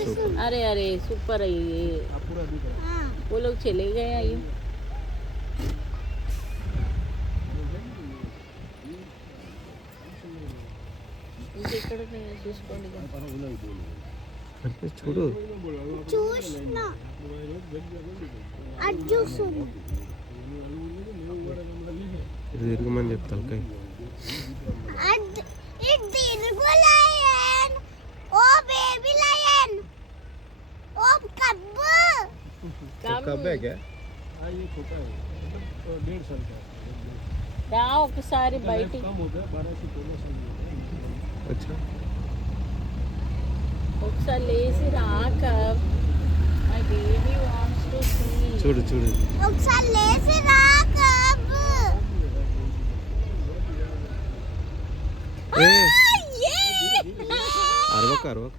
Super. अरे अरे super है ये। पूरा दिख रहा है। वो लोग चले गए आयु। ఇంకెక్కడ చూసుకోండి చూడు చూసినా అది చూసు ఇది తిరగమని చెప్తాను కై ఇది తిరుగు లయన్ ఓ బేబీ లయన్ ఓ కబ్బు कब है क्या हाँ ये छोटा है मतलब 1.5 साल का है। రా ఒకసారి బయటికి कम हो गया 12 से 13 साल की हो गया। अच्छा ఒకసారి లేచి రాక my baby wants to see చూడు చూడు ఒకసారి లేచి రా కబ్బు ఏ ఏ అరవక అరవక అరవక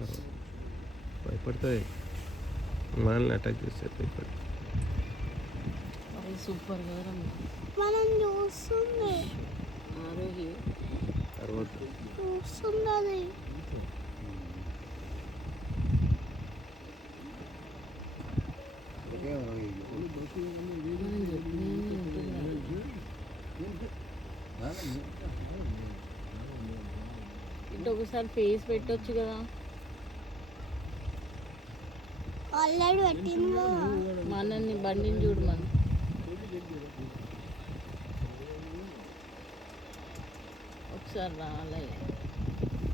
భయపడతాయి మనల్ని అటాక్ చేస్తే భయపడి సూపర్ కదా మనం చూస్తుంది ఆరోహి అరవద్దు చూస్తున్నది ఇటు ఒకసారి ఫేస్ పెట్టొచ్చు కదా ఆల్రెడీ పెట్టిందో మనల్ని బండిని చూడు మన ఒకసారి రాలే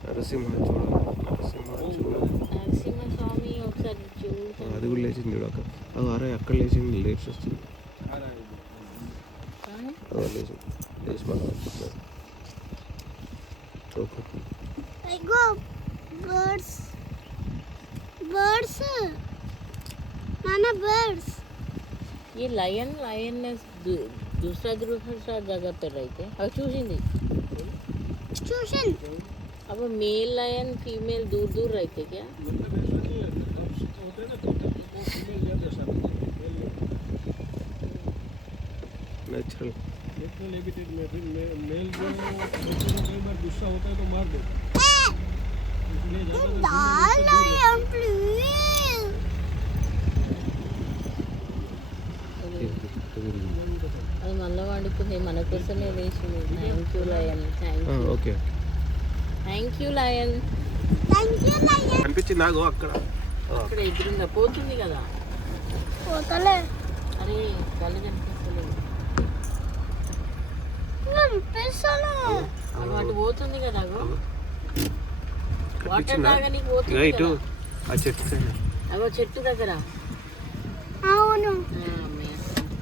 నరసింహ చూడు నరసింహ చూడు నరసింహ స్వామి ఒకసారి చూడు అది కూడా లేచింది చూడు అక్కడ అది అరే అక్కడ లేచింది లేచి వస్తుంది అది లేచింది లేచి మనం ఓకే ఇగో బర్డ్స్ బర్డ్స్ నాన్న బర్డ్స్ ये लायन दूसरा जगह पर रहते अब चूसिंदी చూషన్ अब मेल लायन फीमेल दूर दूर रहते क्या नेचुरल नेचुरल हैबिटेट में फिर मेल जो कई बार गुस्सा होता है तो मार दे इसलिए ज़्यादा डाल लयन प्लीज అది మళ్ళీ వండుకుంది మన కోసమే వేసింది thank you lion okay thank you lion thank you lion అనిపించింది నాకు అక్కడ అక్కడ ఎదురుగా పోతుంది కదా పోతలే అరే కళ్ళు కనిపిస్తలేదు కనిపిస్తాను అది అటు పోతుంది కదా అగో వాటర్ కనిపించిందా తాగనికి ఇక పోతుంది ఇటు కదా. ఆ చెట్టు సైడ్ అగో చెట్టు దగ్గర అవును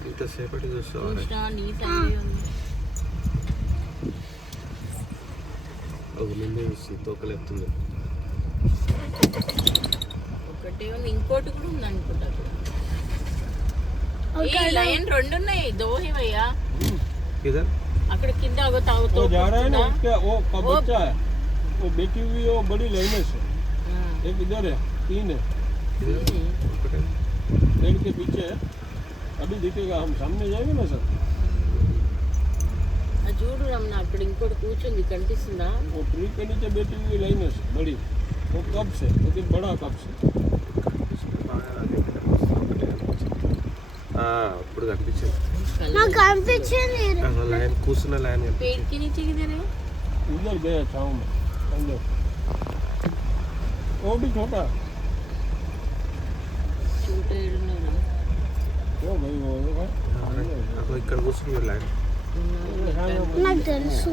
ఇంతసేపటి చూస్తావా చూసినా నీ సైడే ఉంది ఒక ముందే చూసి తోకలేపుతుంది ఒకటే ఉంది ఇంకోటి కూడా ఉంది అనుకుంటా లయన్ రెండు ఉన్నాయి దోహి భయ్యా ఇదర్ అక్కడ కింద అగో తాగుతూ वो जा रहा है ना उसका वो का बच्चा है वो बेटी हुई वो बड़ी लाइनस है एक इधर है 3 है ఒకటే पेड़ के पीछे है अभी दिखेगा हम सामने जाएंगे ना सर చూడు రమణ అక్కడ ఇంకోటి కూర్చుంది కనిపిస్తుందా वो ट्री के नीचे बैठी हुई लाइनस है बड़ी वो कब से लेकिन बड़ा कब से ఇప్పుడు కనిపించింది నాకు కనిపించింది లైన్ కూర్చున్న లైన్ पेड़ के नीचे किधर है उधर गया छाँव में अंदर वो भी छोटा చూట ఏడున్నాడు वो भाई वो ఇక్కడ కూర్చుంది లైన్ నాకు తెలుసు